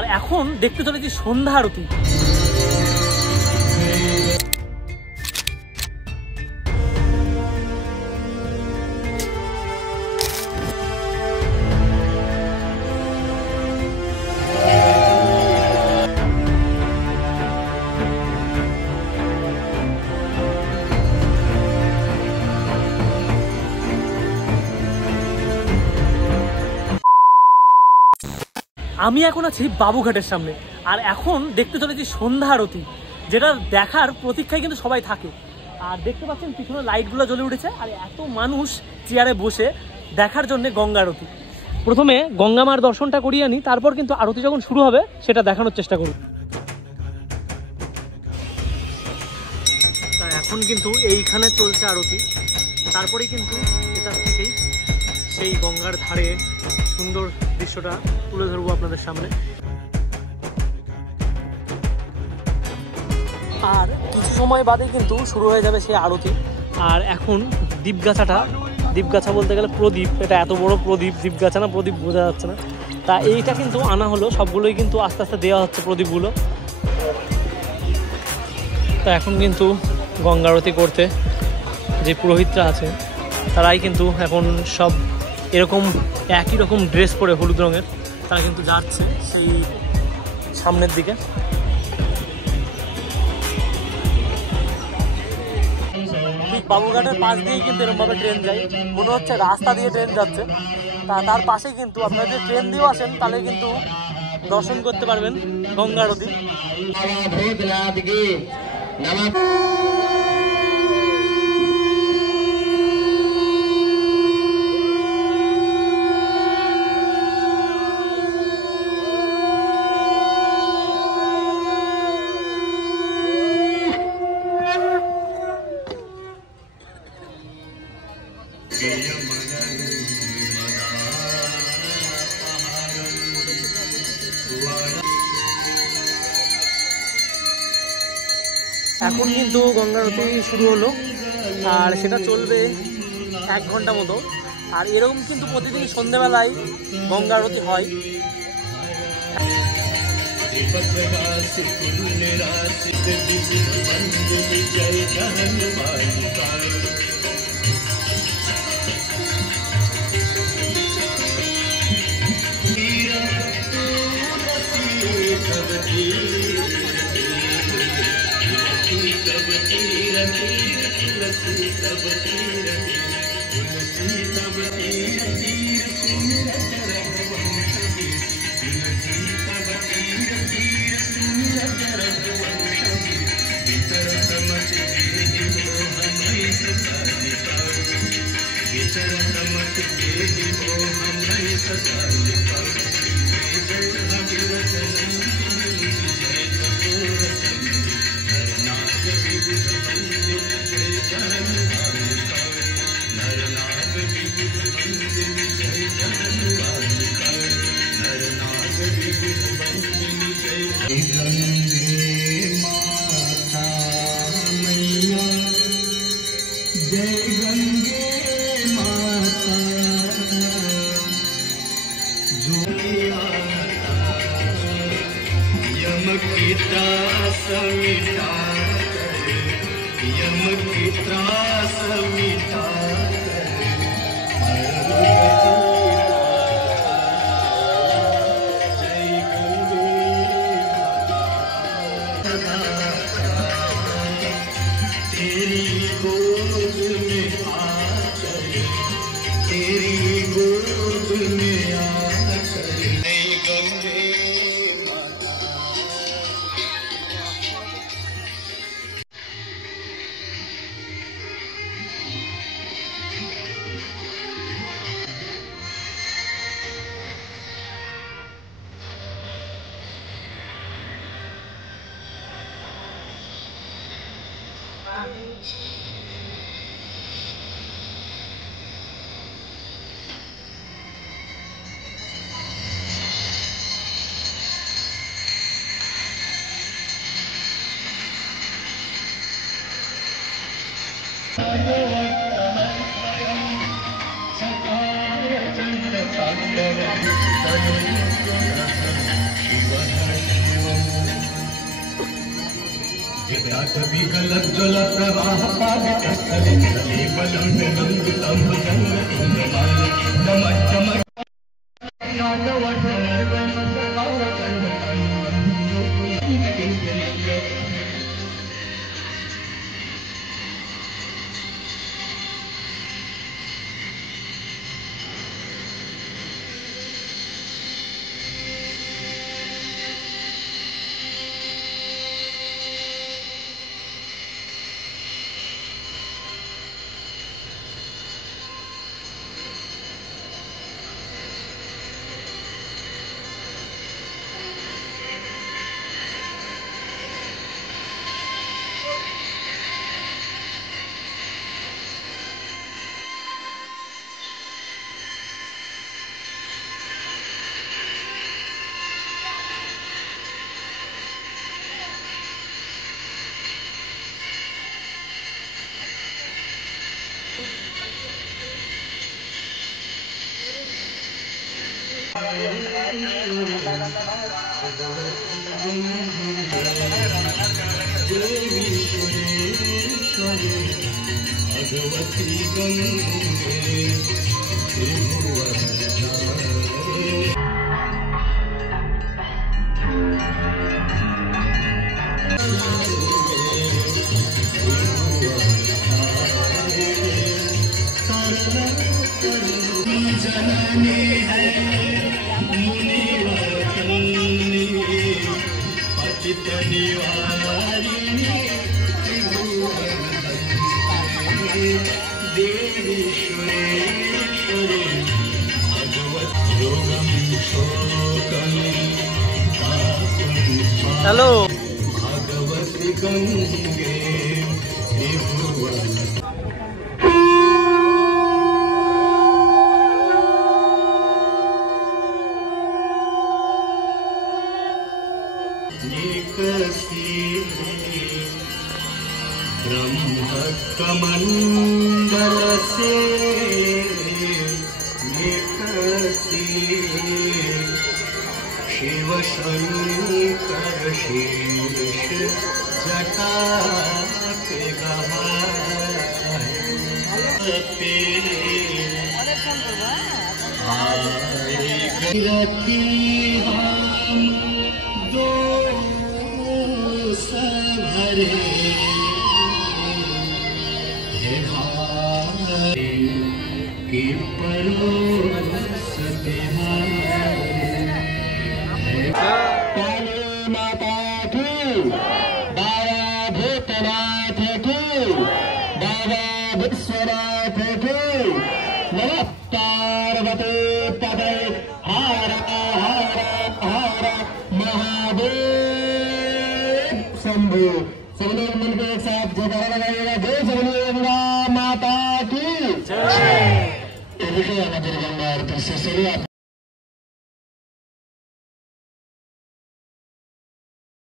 আর এখন দেখতে চলেছি সন্ধ্যা আরতি। আমি এখন আছি বাবুঘাটের সামনে, আর এখন দেখতে চলেছি সন্ধ্যা আরতি, যেটা দেখার প্রতীক্ষায় কিন্তু সবাই থাকে। আর দেখতে পাচ্ছেন পিছনে লাইটগুলো জ্বলে উঠেছে, আর এত মানুষ চেয়ারে বসে দেখার জন্য গঙ্গা আরতি। প্রথমে গঙ্গা মার দর্শনটা করিয়ে আনি, তারপর কিন্তু আরতি যখন শুরু হবে সেটা দেখানোর চেষ্টা করব। এখন কিন্তু এইখানে চলছে আরতি, তারপরেই কিন্তু এটা থেকেই সেই গঙ্গার ধারে সুন্দর দৃশ্যটা তুলে ধরবো আপনাদের সামনে। আর কিছু সময় বাদে কিন্তু শুরু হয়ে যাবে সেই আরতি। আর এখন দীপগাছা বলতে গেলে প্রদীপ, এটা এত বড় প্রদীপ, দীপগাছা না প্রদীপ বোঝা যাচ্ছে না, তা এইটা কিন্তু আনা হলো, সবগুলোই কিন্তু আস্তে আস্তে দেওয়া হচ্ছে প্রদীপগুলো। তা এখন কিন্তু গঙ্গা আরতি করতে যে পুরোহিতরা আছে তারাই কিন্তু এখন সব এরকম একই রকম ড্রেস পরে হলুদ রঙের তারা কিন্তু যাচ্ছে সেই সামনের দিকে। ঠিক বাবুঘাটের পাশ দিয়েই কিন্তু এরকমভাবে ট্রেন যায়, মনে হচ্ছে রাস্তা দিয়ে ট্রেন যাচ্ছে। তার পাশেই কিন্তু আপনারা যদি ট্রেন দিয়েও আসেন তাহলে কিন্তু দর্শন করতে পারবেন গঙ্গা আরতি। এখন কিন্তু গঙ্গা আরতি শুরু হলো, আর সেটা চলবে 1 ঘন্টা মতো। আর এরকম কিন্তু প্রতিদিন সন্ধ্যেবেলায় গঙ্গা আরতি হয়। भगवती गंगे जननी है मुनिवतनी पतित निवारिणी देवी सुरेश्वरी भगवत योगम शोकम हेलो भगवती गंगे त्रिभुवन ब्रह्मकमण्डल से शिव शंकर शीर्ष जटा पे रखी हम दो भरे के परोसते माता की बाबा भूतनाथ की बाबा विश्वनाथ की पार्वती पदे हर हर हर महादेव शंभु। सब लोग मिलकर एक साथ जयकारा लगाइएगा। जय जगन्नाथ माता की जय।